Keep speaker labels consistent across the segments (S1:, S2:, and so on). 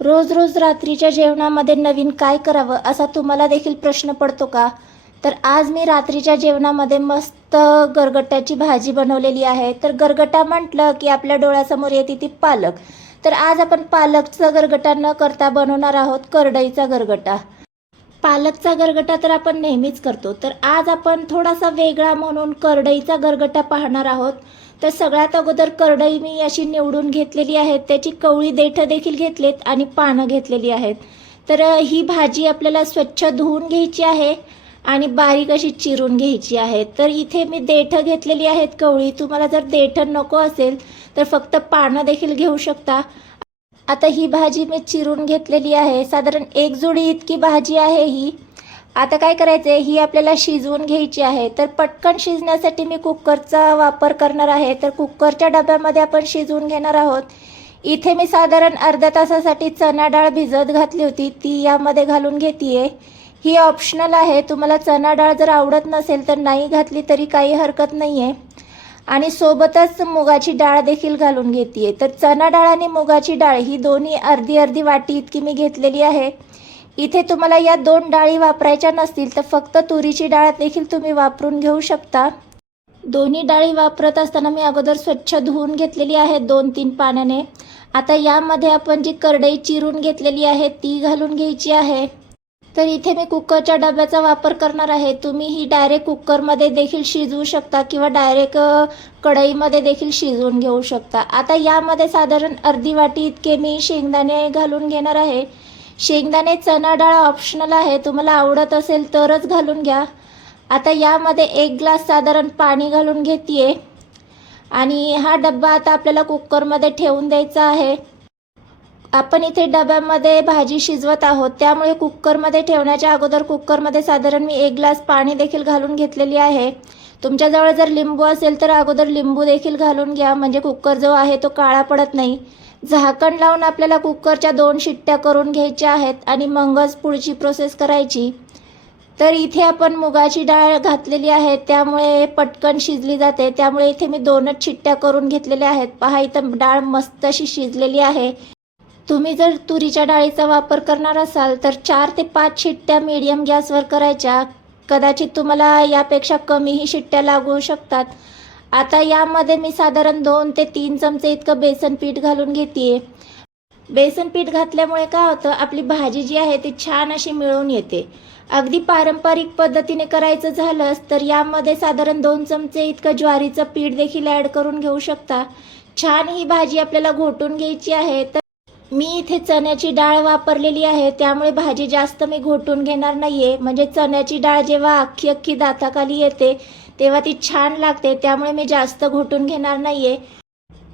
S1: रोज रोज रात्रीच्या जेवणामध्ये नवीन काय करावं असा तुम्हाला देखील प्रश्न पडतो का? तर आज मी रात्रीच्या जेवणामध्ये मस्त गरगट्याची भाजी बनवलेली आहे. तर गरगटा म्हटलं की आपल्या डोळ्यासमोर येते ती पालक. तर आज आपण पालकचा गरगटा न करता बनवणार आहोत करडईचा गरगटा पालकचा गरगटा तर आपण नेहमीच करतो. तर आज आपण थोडासा वेगळा म्हणून करडईचा गरगटा पाहणार आहोत. तर सगळ्यात अगोदर करडई मी अशी निवडून घेतलेली आहेत त्याची कवळी देठं देखील घेतलेत आणि पानं घेतलेली आहेत. तर ही भाजी आपल्याला स्वच्छ धुवून घ्यायची आहे आणि बारीक अशी चिरून घ्यायची आहे. तर इथे मी देठं घेतलेली आहेत कवळी. तुम्हाला जर देठं नको असेल तर फक्त पानं देखील घेऊ शकता. आता ही भाजी मी चिरून घेतलेली आहे. साधारण एक जोडी इतकी भाजी आहे ही. आता काय करायचं आहे ही आपल्याला शिजवून घ्यायची आहे. तर पटकन शिजण्यासाठी मी कुकरचा वापर करणार आहे. तर कुकरच्या डब्यामध्ये आपण शिजवून घेणार आहोत. इथे मी साधारण अर्ध्या तासासाठी चणा डाळ भिजत घातली होती. ती यामध्ये घालून घेते ही ऑप्शनल आहे. तुम्हाला चणा डाळ जर आवडत नसेल तर नाही घातली तरी काही हरकत नाही आहे आणि सोबतच मुगाची डाळ देखील घालून घेते तर चणा डाळ आणि मुगाची डाळ ही दोन्ही अर्धी अर्धी वाटी इतकी मी घेतलेली आहे. इथे तुम्हाला या दोन डाळी वापरायच्या नसतील तर फक्त तुरीची डाळ देखील तुम्ही वापरून घेऊ शकता. दोन्ही डाळी वापरत असताना मी अगोदर स्वच्छ धुवून घेतलेली आहे दोन तीन पाण्याने. आता यामध्ये आपण जी करडई चिरून घेतलेली आहे ती घालून घ्यायची आहे. तर इथे मी कुकरच्या डब्याचा वापर करणार आहे. तुम्ही ही डायरेक्ट कुकरमध्ये देखील शिजवू शकता किंवा डायरेक्ट कढईमध्ये देखील शिजवून घेऊ शकता. आता यामध्ये साधारण अर्धी वाटी इतके मी शेंगदाणे घालून घेणार आहे. शेंगदाणे चणा डाळ ऑप्शनल आहे. तुम्हाला आवडत असेल तरच घालून घ्या. आता यामध्ये एक ग्लास साधारण पाणी घालून घेते आणि हा डब्बा आता आपल्याला कुकरमध्ये ठेवून द्यायचा आहे. आपण इथे डब्यामध्ये भाजी शिजवत आहोत. त्यामुळे कुकरमध्ये ठेवण्याच्या अगोदर कुकरमध्ये साधारण मी एक ग्लास पाणी देखील घालून घेतलेली आहे. तुमच्याजवळ जर लिंबू असेल तर अगोदर लिंबू देखील घालून घ्या. म्हणजे कुकर जो आहे तो काळा पडत नाही. झाकण लावून आपल्याला कुकरच्या दोन शिट्ट्या करून घ्यायच्या आहेत आणि मगच पुढची प्रोसेस करायची. तर इथे आपण मुगाची डाळ घातलेली आहे त्यामुळे पटकन शिजली जाते. त्यामुळे इथे मी दोनच शिट्ट्या करून घेतलेल्या आहेत. पहा इथं डाळ मस्त अशी शिजलेली आहे. तुम्ही जर तुरीच्या डाळीचा वापर करणार असाल तर चार ते पाच शिट्ट्या मीडियम गॅसवर करायच्या. कदाचित तुम्हाला यापेक्षा कमीही शिट्ट्या लागू शकतात. आता यामध्ये मी साधारण दोन ते तीन चमचे इतकं बेसन पीठ घालून घेते. बेसन पीठ घातल्यामुळे काय होतं आपली भाजी जी आहे ती छान अशी मिळून येते. अगदी पारंपरिक पद्धतीने करायचं झालंच तर यामध्ये साधारण दोन चमचे इतकं ज्वारीचं पीठ देखील ॲड करून घेऊ शकता. छान ही भाजी आपल्याला घोटून घ्यायची आहे तर मी इथे चण्याची डाळ वापरलेली आहे त्यामुळे भाजी जास्त मी घोटून घेणार नाहीये. म्हणजे चण्याची डाळ जेव्हा अख्खी अख्खी दाताखाली येते तेव्हा ती छान लागते त्यामुळे मी जास्त घोटून घेणार नाहीये.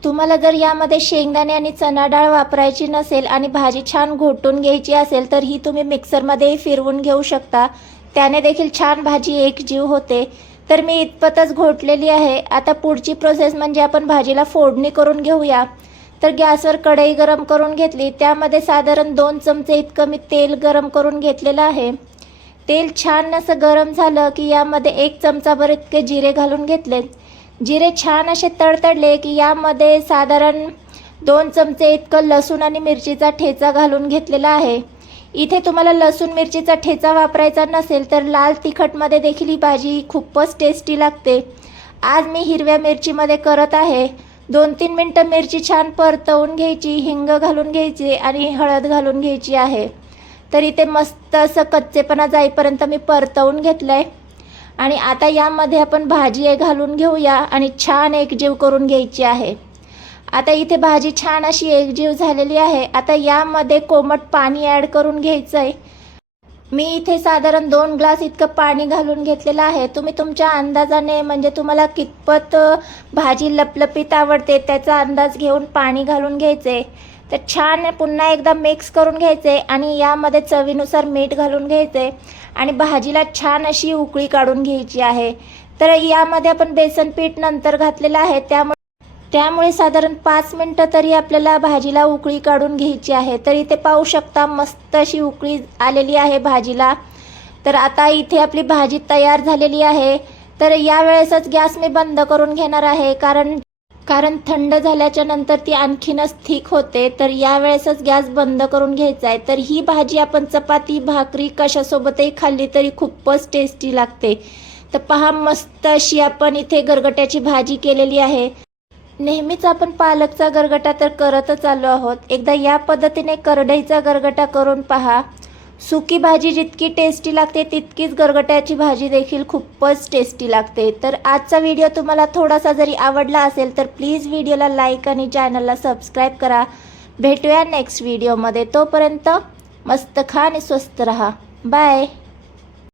S1: तुम्हाला जर यामध्ये शेंगदाणे आणि चणा डाळ वापरायची नसेल आणि भाजी छान घोटून घ्यायची असेल तर ही तुम्ही मिक्सरमध्येही फिरवून घेऊ शकता. त्याने देखील छान भाजी एकजीव होते. तर मी इतपतच घोटलेली आहे. आता पुढची प्रोसेस म्हणजे आपण भाजीला फोडणी करून घेऊया. तर गॅसवर कढई गरम करून घेतली. त्यामध्ये साधारण दोन चमचे इतकं मी तेल गरम करून घेतलेलं आहे. तेल छान असं गरम झालं की यामध्ये एक चमचाभर इतके जिरे घालून घेतले. जिरे छान असे तडतडले की यामध्ये साधारण दोन चमचे इतकं लसूण आणि मिरचीचा ठेचा घालून घेतलेला आहे. इथे तुम्हाला लसूण मिरचीचा ठेचा वापरायचा नसेल तर लाल तिखटमध्ये देखील ही भाजी खूपच टेस्टी लागते. आज मी हिरव्या मिरचीमध्ये करत आहे. दोन तीन मिनटं मिरची छान परतवून घ्यायची हिंग घालून घ्यायची आणि हळद घालून घ्यायची आहे. तर इथे मस्त असं कच्चेपणा जाईपर्यंत मी परतवून घेतलं आहे आणि आता यामध्ये आपण भाजी हे घालून घेऊया आणि छान एकजीव करून घ्यायची आहे. आता इथे भाजी छान अशी एकजीव झालेली आहे. आता यामध्ये कोमट पाणी ॲड करून घ्यायचं आहे मी इथे साधारण दोन ग्लास इतकं पाणी घालून घेतलेलं आहे. तुम्ही तुमच्या अंदाजाने म्हणजे तुम्हाला कितपत भाजी लपलपीत आवडते त्याचा अंदाज घेऊन पाणी घालून घ्यायचे तर छान पुन्हा एकदा मिक्स करून घ्यायचे आणि यामध्ये चवीनुसार मीठ घालून घ्यायचे आणि भाजीला छान अशी उकळी काढून घ्यायची आहे. तर यामध्ये आपण बेसन पीठ नंतर घातलेलं आहे. त्यामुळे त्यामुळे साधारण पाच मिनटं तरी आपल्याला भाजीला उकळी काढून घ्यायची आहे. तर इथे पाहू शकता मस्त अशी उकळी आलेली आहे भाजीला. तर आता इथे आपली भाजी तयार झालेली आहे. तर यावेळेसच गॅस मी बंद करून घेणार आहे. कारण कारण थंड झाल्याच्यानंतर ती आणखीनच थिक होते तर यावेळेसच गॅस बंद करून घ्यायचा आहे. तर ही भाजी आपण चपाती भाकरी कशासोबतही खाल्ली तरी खूपच टेस्टी लागते. तर पहा मस्त अशी आपण इथे गरगट्याची भाजी केलेली आहे. नेहमीच आपण पालकचा गरगटा तर करतच आलो आहोत. एकदा या पद्धतीने करडईचा गरगटा करून पहा. सुकी भाजी जितकी टेस्टी लागते तितकीच गरगट्याची भाजी देखील खूपच टेस्टी लागते. तर आजचा व्हिडिओ तुम्हाला थोडासा जरी आवडला असेल तर प्लीज व्हिडिओला लाईक आणि चॅनलला सबस्क्राईब करा. भेटूया नेक्स्ट व्हिडिओमध्ये तोपर्यंत मस्त खा आणि स्वस्त रहा. बाय